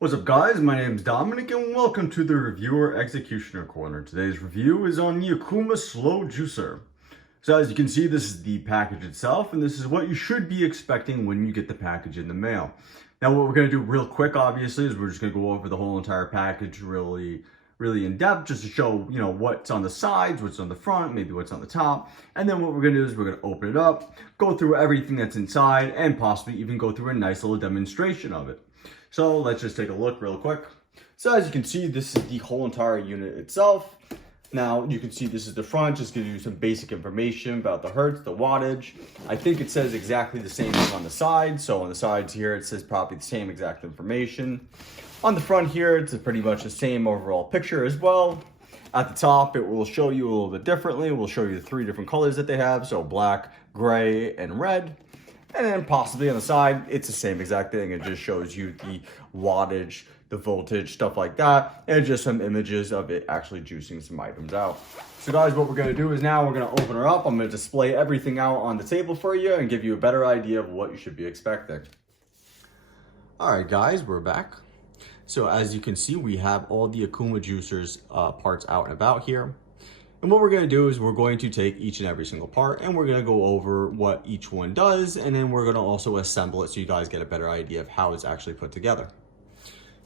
What's up guys, my name is Dominic and welcome to the Reviewer Executioner Corner. Today's review is on the Aucma Slow Juicer. So as you can see, this is the package itself and this is what you should be expecting when you get the package in the mail. Now what we're going to do real quick obviously is we're just going to go over the whole entire package really in depth, just to show what's on the sides, what's on the front, maybe what's on the top. And then what we're going to do is we're going to open it up, go through everything that's inside, and possibly even go through a nice little demonstration of it. So let's just take a look real quick. So as you can see, this is the whole entire unit itself. Now you can see this is the front, just gives you some basic information about the hertz, the wattage. I think it says exactly the same thing on the sides. So on the sides here, it says probably the same exact information. On the front here, it's pretty much the same overall picture as well. At the top, it will show you a little bit differently. It will show you the three different colors that they have. So black, gray, and red. And then possibly on the side, it's the same exact thing. It just shows you the wattage, the voltage, stuff like that. And just some images of it actually juicing some items out. So guys, what we're gonna do is now we're gonna open her up. I'm gonna display everything out on the table for you and give you a better idea of what you should be expecting. All right, guys, we're back. So as you can see, we have all the Aucma juicers parts out and about here. And what we're going to do is we're going to take each and every single part and we're going to go over what each one does. And then we're going to also assemble it so you guys get a better idea of how it's actually put together.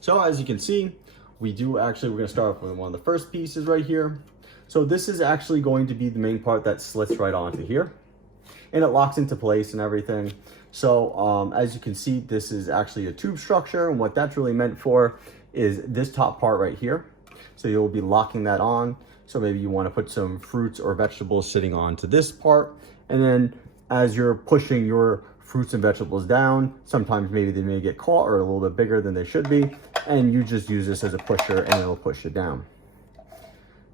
So as you can see, we're going to start off with one of the first pieces right here. So this is actually going to be the main part that slits right onto here. And it locks into place and everything. So as you can see, this is actually a tube structure. And what that's really meant for is this top part right here. So you'll be locking that on. So maybe you want to put some fruits or vegetables sitting onto this part. And then as you're pushing your fruits and vegetables down, sometimes maybe they may get caught or a little bit bigger than they should be. And you just use this as a pusher and it'll push it down.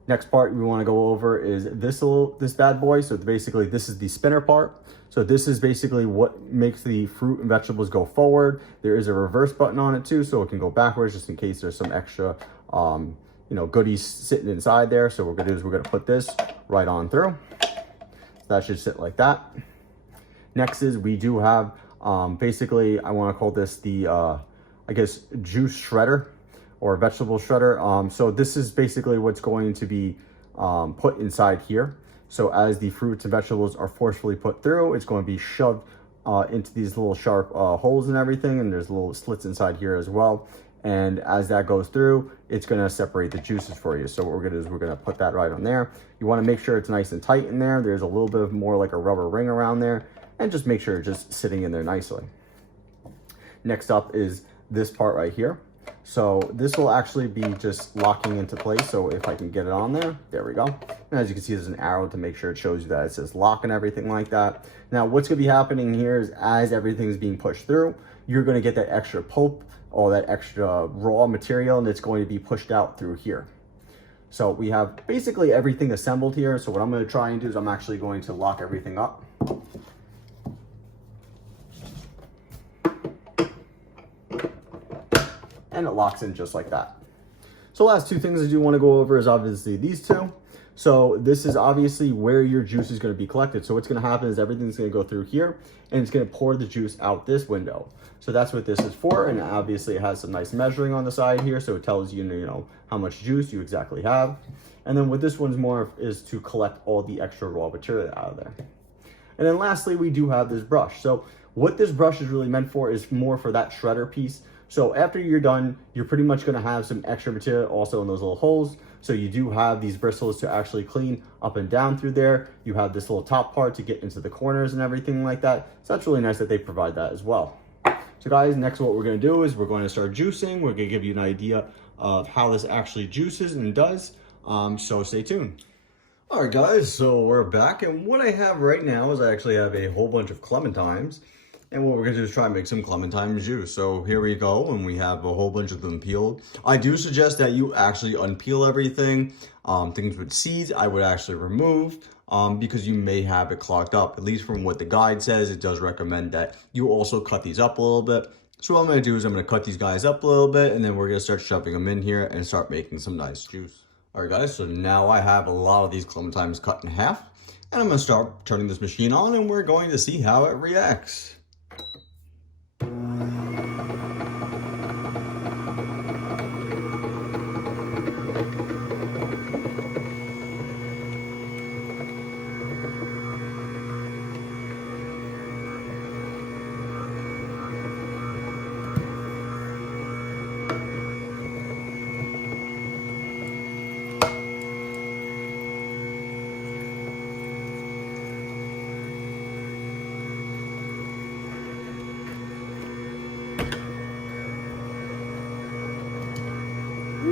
Next part we want to go over is this bad boy. So basically this is the spinner part. So this is basically what makes the fruit and vegetables go forward. There is a reverse button on it too, so it can go backwards just in case there's some extra goodies sitting inside there. So what we're gonna do is we're gonna put this right on through. So that should sit like that. Next is we do have, basically, I wanna call this the, I guess, juice shredder or vegetable shredder. So this is basically what's going to be put inside here. So as the fruits and vegetables are forcefully put through, it's going to be shoved into these little sharp holes and everything. And there's little slits inside here as well. And as that goes through, it's going to separate the juices for you. So what we're going to do is we're going to put that right on there. You want to make sure it's nice and tight in there. There's a little bit more like a rubber ring around there. And just make sure it's just sitting in there nicely. Next up is this part right here. So this will actually be just locking into place. So if I can get it on there, there we go. And as you can see, there's an arrow to make sure it shows you that it says lock and everything like that. Now what's going to be happening here is as everything's being pushed through, you're going to get that extra pulp, all that extra raw material, and it's going to be pushed out through here. So we have basically everything assembled here. So what I'm going to try and do is I'm actually going to lock everything up. And it locks in just like that. So last two things I do want to go over is obviously these two. So this is obviously where your juice is going to be collected. So what's going to happen is everything's going to go through here and it's going to pour the juice out this window. So that's what this is for. And obviously it has some nice measuring on the side here. So it tells you, how much juice you exactly have. And then what this one's more is to collect all the extra raw material out of there. And then lastly, we do have this brush. So what this brush is really meant for is more for that shredder piece. So after you're done, you're pretty much going to have some extra material also in those little holes. So you do have these bristles to actually clean up and down through there. You have this little top part to get into the corners and everything like that. So that's really nice that they provide that as well. So guys, next what we're going to do is we're going to start juicing. We're going to give you an idea of how this actually juices and does. So stay tuned. All right, guys, so we're back. And what I have right now is I actually have a whole bunch of clementines. And what we're going to do is try and make some clementine juice. So here we go, and we have a whole bunch of them peeled. I do suggest that you actually unpeel everything. Things with seeds, I would actually remove because you may have it clogged up. At least from what the guide says, it does recommend that you also cut these up a little bit. So what I'm going to do is I'm going to cut these guys up a little bit, and then we're going to start shoving them in here and start making some nice juice. All right, guys, so now I have a lot of these clementines cut in half, and I'm going to start turning this machine on, and we're going to see how it reacts.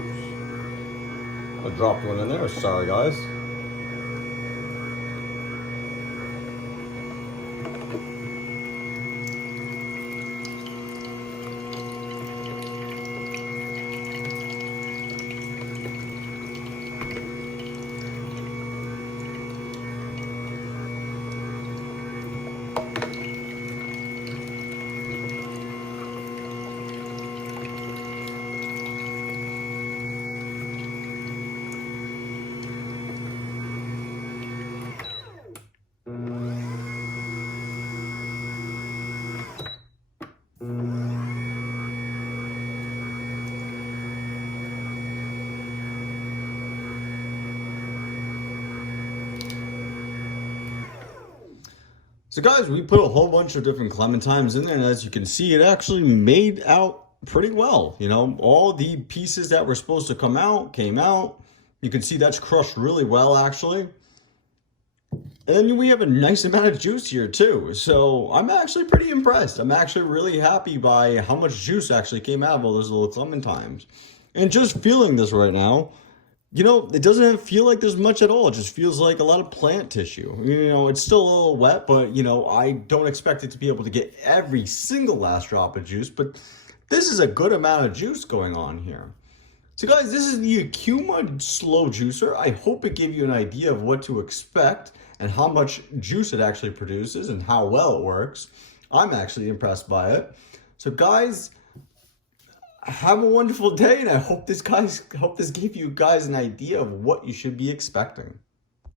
I dropped one in there, sorry guys. So guys, we put a whole bunch of different clementines in there, and as you can see, it actually made out pretty well. You know, all the pieces that were supposed to come out, came out. You can see that's crushed really well, actually. And then we have a nice amount of juice here too. So I'm actually pretty impressed. I'm actually really happy by how much juice actually came out of all those little clementines. And just feeling this right now, you know, it doesn't feel like there's much at all. It just feels like a lot of plant tissue. You know, it's still a little wet, but, you know, I don't expect it to be able to get every single last drop of juice, but this is a good amount of juice going on here. So guys, this is the Aucma slow juicer. I hope it gave you an idea of what to expect and how much juice it actually produces and how well it works. I'm actually impressed by it. So guys, have a wonderful day, and I hope this gave you guys an idea of what you should be expecting.